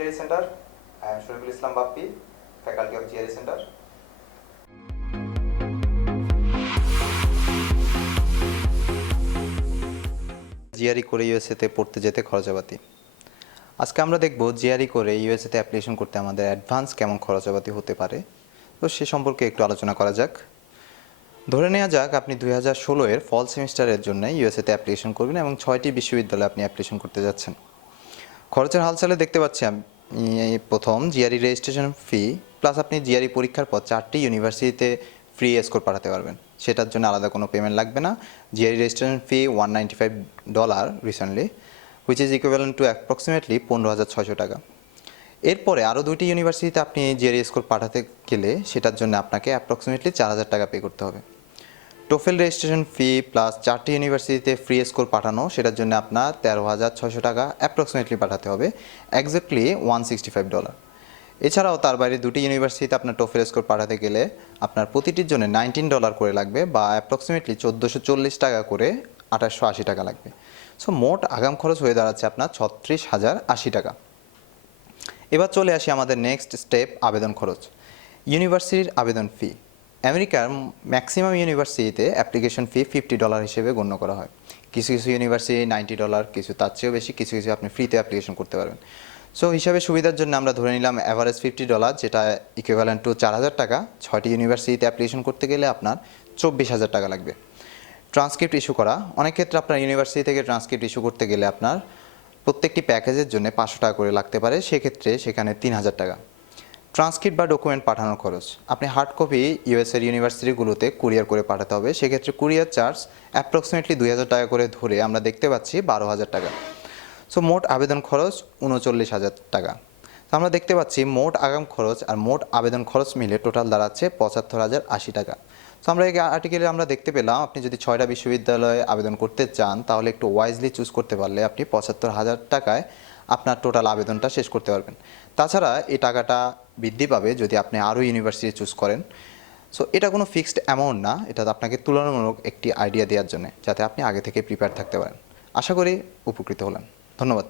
GRE Center. I am Shoriful Islam Bappi, faculty of GRE Center. GRE করে ইউএসএতে পড়তে যেতে খরচাপাতি। আজকে আমরা দেখব GRE করে ইউএসএতে অ্যাপ্লিকেশন করতে আমাদের অ্যাডভান্স কেমন খরচাপাতি হতে পারে। তো সে সম্পর্কে একটু আলোচনা করা যাক। ধরে নেওয়া যাক আপনি 2016 এর ফল সেমিস্টারের জন্য ইউএসএতে অ্যাপ্লিকেশন করবেন এবং 6টি বিশ্ববিদ্যালয়ে আপনি অ্যাপ্লিকেশন করতে যাচ্ছেন। খরচের হালচালে দেখতে পাচ্ছি আমি প্রথম GRE রেজিস্ট্রেশন ফি প্লাস আপনি GRE পরীক্ষার পর 4টি ইউনিভার্সিটিতে ফ্রি স্কোর পাঠাতে পারবেন। সেটার জন্য আলাদা কোনো পেমেন্ট লাগবে না। GRE registration fee $195 recently, which is equivalent to approximately 15,600 টাকা। এরপরে আরও 2টি ইউনিভার্সিটিতে আপনি GRE স্কোর পাঠাতে গেলে সেটার জন্য আপনাকে অ্যাপ্রক্সিমেটলি 4,000 টাকা পে করতে হবে। টোফেল রেজিস্ট্রেশন ফি প্লাস 4টি ইউনিভার্সিটিতে ফ্রি স্কোর পাঠানো, সেটার জন্য আপনার 13,600 টাকা অ্যাপ্রক্সিমেটলি পাঠাতে হবে, এক্স্যাক্টলি $165। এছাড়াও তার বাইরে 2টি ইউনিভার্সিটিতে আপনার টোফেল স্কোর পাঠাতে গেলে আপনার প্রতিটির জন্য $19 করে লাগবে বা অ্যাপ্রক্সিমেটলি 1,440 টাকা করে 2,880 টাকা লাগবে। সো মোট আগাম খরচ হয়ে দাঁড়াচ্ছে আপনার 36,080 টাকা। এবার চলে আসি আমাদের নেক্সট স্টেপ, আবেদন খরচ। ইউনিভার্সিটির আবেদন ফি। আমেরিকার ম্যাক্সিমাম ইউনিভার্সিটিতে অ্যাপ্লিকেশন ফি $50 হিসেবে গণ্য করা হয়। কিছু কিছু ইউনিভার্সিটি $90, কিছু তার চেয়েও বেশি, কিছু কিছু আপনি ফ্রিতে অ্যাপ্লিকেশন করতে পারবেন। সো হিসাবে সুবিধার জন্য আমরা ধরে নিলাম অ্যাভারেজ $50, যেটা ইকুইভ্যালেন্ট টু 4,000 টাকা। 6টি ইউনিভার্সিটিতে অ্যাপ্লিকেশন করতে গেলে আপনার 24,000 টাকা লাগবে। ট্রান্সক্রিপ্ট ইস্যু করা, অনেক ক্ষেত্রে আপনার ইউনিভার্সিটি থেকে ট্রান্সক্রিপ্ট ইস্যু করতে গেলে আপনার প্রত্যেকটি প্যাকেজের জন্য 500 টাকা করে লাগতে পারে, সেক্ষেত্রে সেখানে 3,000 টাকা। ট্রান্সক্রিপ্ট বা ডকুমেন্ট পাঠানোর খরচ, আপনি হার্ড কপি ইউএসের ইউনিভার্সিটিগুলোতে কুরিয়ার করে পাঠাতে হবে, সেক্ষেত্রে কুরিয়ার চার্জ অ্যাপ্রক্সিমেটলি 2,000 টাকা করে ধরে আমরা দেখতে পাচ্ছি 12,000 টাকা। সো মোট আবেদন খরচ 39,000 টাকা। তো আমরা দেখতে পাচ্ছি মোট আগাম খরচ আর মোট আবেদন খরচ মিলে টোটাল দাঁড়াচ্ছে 75,080 টাকা। সো আমরা এই আর্টিকেলে আমরা দেখতে পেলাম আপনি যদি 6টা বিশ্ববিদ্যালয়ে আবেদন করতে চান তাহলে একটু ওয়াইজলি চুজ করতে পারলে আপনি 75,000 টাকায় আপনার টোটাল আবেদনটা শেষ করতে পারবেন। তাছাড়া এই টাকাটা বৃদ্ধি পাবে যদি আপনি আরও ইউনিভার্সিটি চুজ করেন। সো এটা কোনো ফিক্সড অ্যামাউন্ট না, এটা আপনাকে তুলনামূলক একটি আইডিয়া দেওয়ার জন্য, যাতে আপনি আগে থেকে প্রিপেয়ার থাকতে পারেন। আশা করি উপকৃত হলেন। ধন্যবাদ।